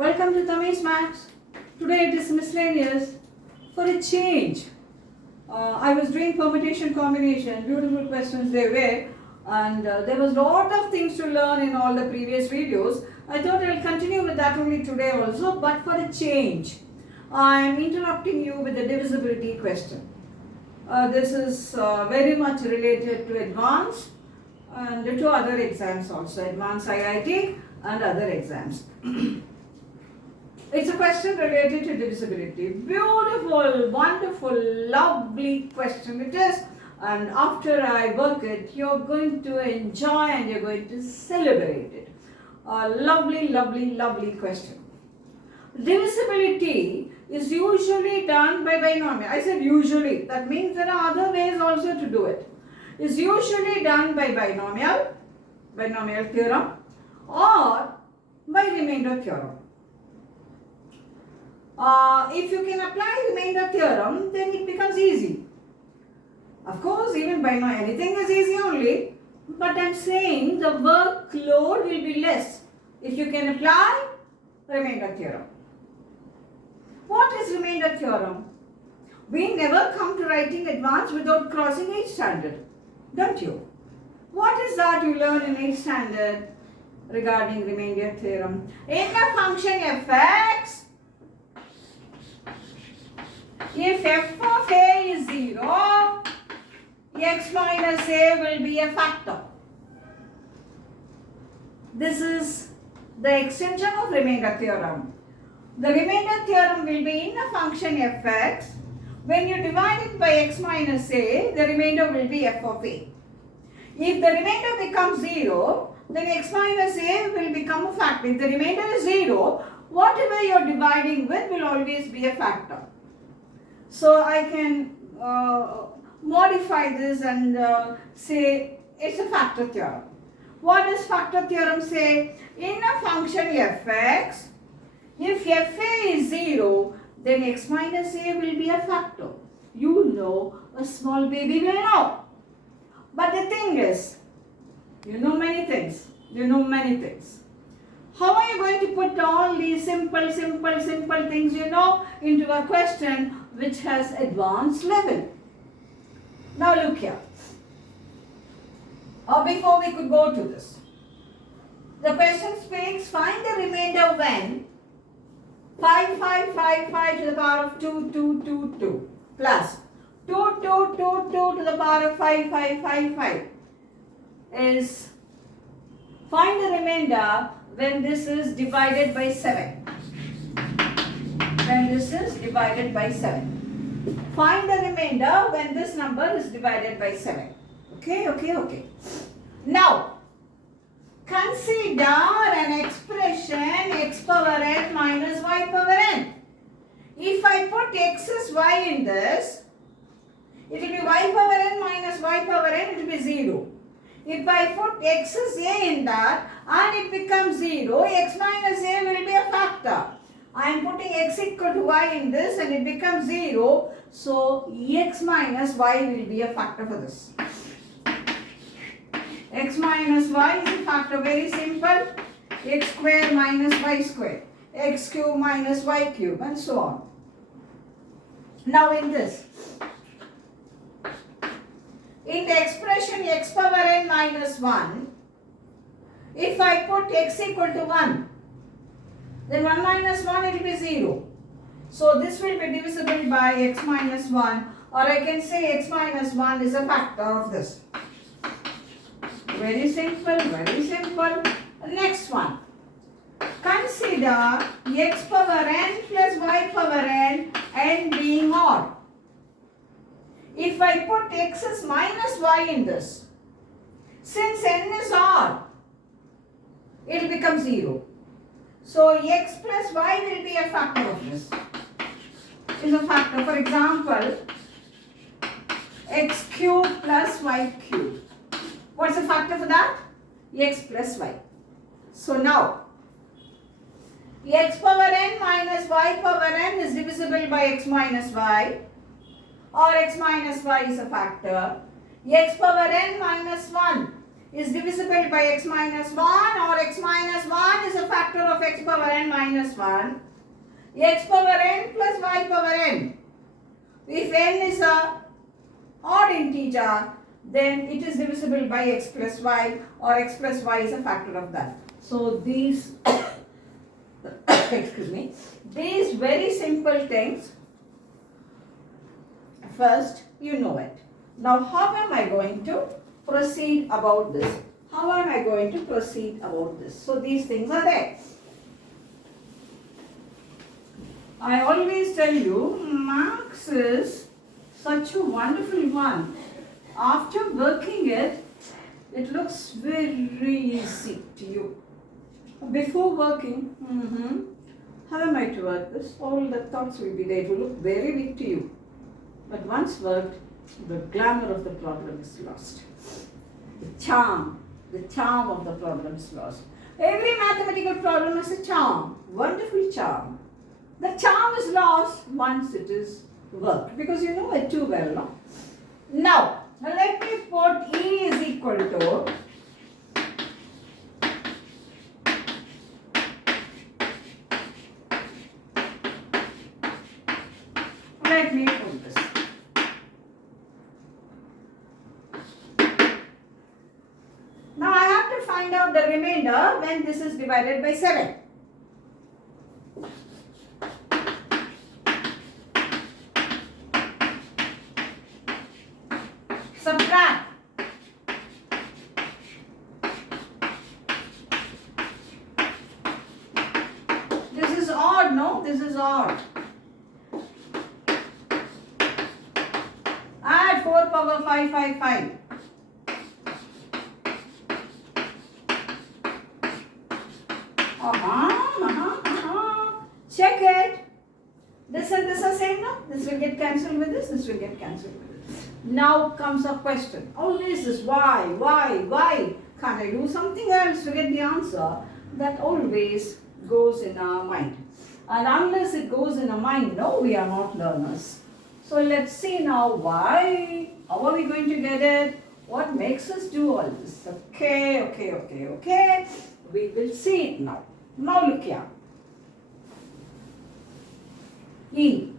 Welcome to Tammy's Maths. Today it is miscellaneous. For a change, I was doing permutation combination, beautiful questions they were, and there was a lot of things to learn in all the previous videos. I thought I will continue with that only today also, but for a change, I am interrupting you with the divisibility question. This is very much related to advanced and to other exams also, advanced IIT and other exams. It's a question related to divisibility. Beautiful, wonderful, lovely question it is. And after I work it, you're going to enjoy and you're going to celebrate it. A lovely, lovely, lovely question. Divisibility is usually done by binomial. I said usually. That means there are other ways also to do it. It's usually done by binomial theorem, or by remainder theorem. If you can apply remainder theorem, then it becomes easy. Of course, even by now anything is easy only, but I'm saying the workload will be less if you can apply remainder theorem. What is remainder theorem? We never come to writing advanced without crossing 8th standard, don't you? What is that you learn in 8th standard regarding remainder theorem? In the function fx, if f of a is 0, x minus a will be a factor. This is the extension of remainder theorem. The remainder theorem will be in a function fx. When you divide it by x minus a, the remainder will be f of a. If the remainder becomes 0, then x minus a will become a factor. If the remainder is 0, whatever you are dividing with will always be a factor. So I can modify this and say it's a factor theorem. What does factor theorem say? In a function fx, if fa is 0, then x minus a will be a factor. You know, a small baby will know. But the thing is, you know many things. How are you going to put all these simple things into a question which has advanced level? Now look here. Before we could go to this, the question speaks, find the remainder when 5 to the power of 2 plus 2 to the power of 5 is, find the remainder when this is divided by 7. When this is divided by 7. Find the remainder when this number is divided by 7. Okay. Now, consider an expression x power n minus y power n. If I put x as y in this, it will be y power n minus y power n, it will be 0. If I put x as a in that and it becomes 0, x minus a will be a factor. I am putting x equal to y in this and it becomes 0. So, x minus y will be a factor for this. X minus y is a factor, very simple. X square minus y square. X cube minus y cube and so on. Now in this, in the expression x power n minus 1, if I put x equal to 1, then 1 minus 1 it will be 0. So this will be divisible by x minus 1, or I can say x minus 1 is a factor of this. Very simple. Next one. Consider x power n plus y power n being odd. If I put x as minus y in this, since n is odd, it will become 0. So x plus y will be a factor of this. Is a factor. For example, x cube plus y cube. What's the factor for that? X plus y. So now, x power n minus y power n is divisible by x minus y, or x minus y is a factor. X power n minus 1 is divisible by x minus 1, or x minus 1 is a factor of x power n minus 1, x power n plus y power n. If n is a odd integer, then it is divisible by x plus y, or x plus y is a factor of that. So these, excuse me, these very simple things, first you know it. Now how am I going to proceed about this? How am I going to proceed about this? So these things are there. I always tell you, Maths is such a wonderful one. After working it, it looks very easy to you. Before working, how am I to work this? All the thoughts will be there. It will look very big to you. But once worked, the glamour of the problem is lost. The charm of the problem is lost. Every mathematical problem has a charm, wonderful charm. The charm is lost once it is worked, because you know it too well, no? Now, let me put E is equal to let me put this. Now I have to find out the remainder when this is divided by 7. Subtract. This is odd, no? This is odd. Add 4 power 555. Check it. This and this are same, no? This will get cancelled with this, this will get cancelled with this. Now comes a question. Always this why? Can't I do something else to get the answer? That always goes in our mind. And unless it goes in our mind, no, we are not learners. So let's see now why. How are we going to get it? What makes us do all this? Okay. We will see it now. Now look here. E.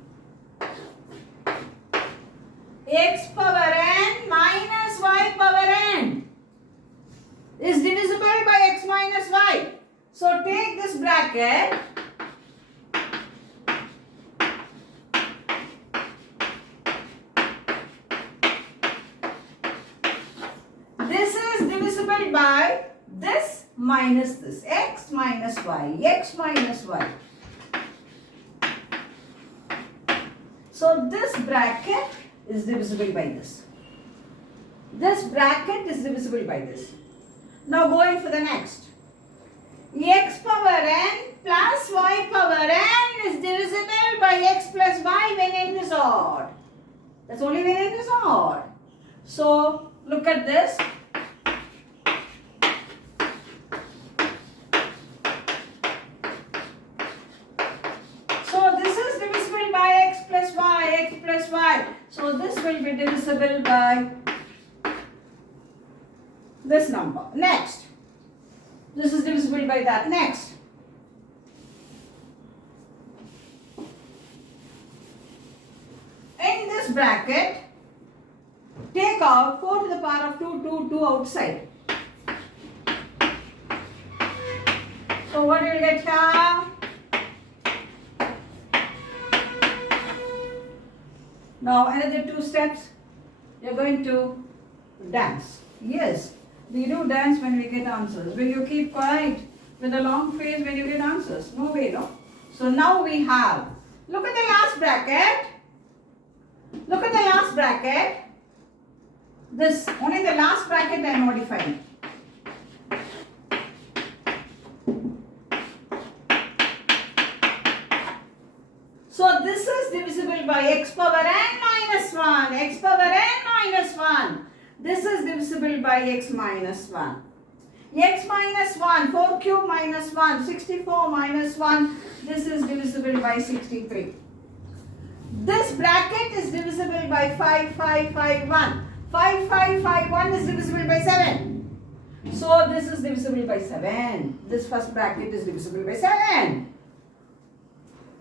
X power n minus y power n is divisible by x minus y. So take this bracket. This is divisible by this minus this. X minus y. So this bracket is divisible by this. This bracket is divisible by this. Now going for the next. X power n plus y power n is divisible by x plus y when n is odd. That's only when n is odd. So look at this. So this is divisible by x plus y. So this will be divisible by this number. Next. This is divisible by that. Next. In this bracket, take out 4 to the power of 2 outside. So what will you get here? Now another 2 steps. You're going to dance. Yes. We do dance when we get answers. Will you keep quiet with a long face when you get answers? No way, no? So now we have, look at the last bracket. Look at the last bracket. This, only the last bracket I am modifying. So this is divisible by x power n minus 1. X power n minus 1. This is divisible by x minus 1. X minus 1, 4 cube minus 1, 64 minus 1. This is divisible by 63. This bracket is divisible by 5551. 5551 is divisible by 7. So this is divisible by 7. This first bracket is divisible by 7.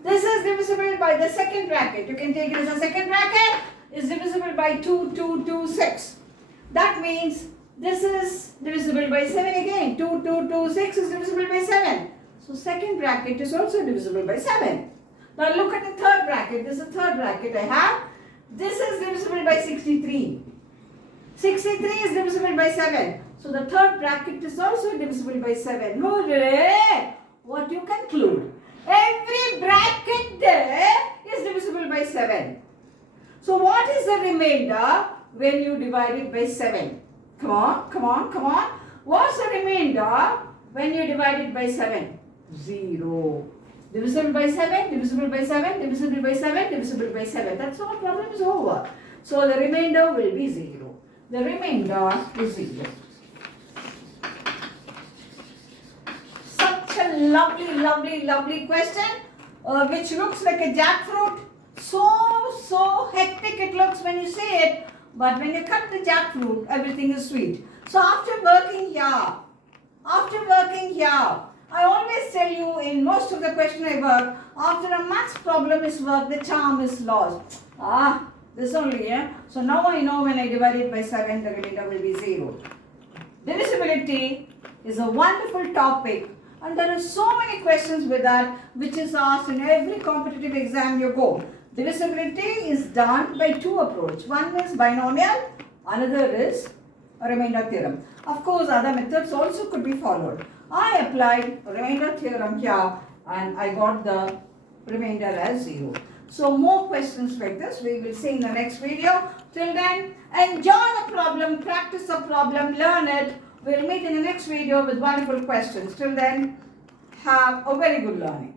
This is divisible by the second bracket. You can take it as a second bracket. Is divisible by 2, 2, 2, 6. That means this is divisible by 7 again. 2, 2, 2, 6 is divisible by 7. So second bracket is also divisible by 7. Now look at the third bracket. This is the third bracket I have. This is divisible by 63. 63 is divisible by 7. So the third bracket is also divisible by 7. Hooray! What you conclude? Every bracket there is divisible by 7. So what is the remainder when you divide it by 7? Come on, come on, come on. What's the remainder when you divide it by 7? 0. Divisible by 7, divisible by 7, divisible by 7, divisible by 7. That's all, problem is over. So the remainder will be 0. The remainder is 0. Such a lovely, lovely, lovely question which looks like a jackfruit. So hectic it looks when you say it. But when you cut the jackfruit, everything is sweet. So after working here, I always tell you in most of the question I work, after a maths problem is worked, the charm is lost. This only, yeah. So now I know when I divide it by 7, the remainder will be 0. Divisibility is a wonderful topic, and there are so many questions with that, which is asked in every competitive exam you go. Divisibility is done by two approaches. One is binomial, another is a remainder theorem. Of course, other methods also could be followed. I applied a remainder theorem here and I got the remainder as 0. So more questions like this we will see in the next video. Till then, enjoy the problem, practice the problem, learn it. We'll meet in the next video with wonderful questions. Till then, have a very good learning.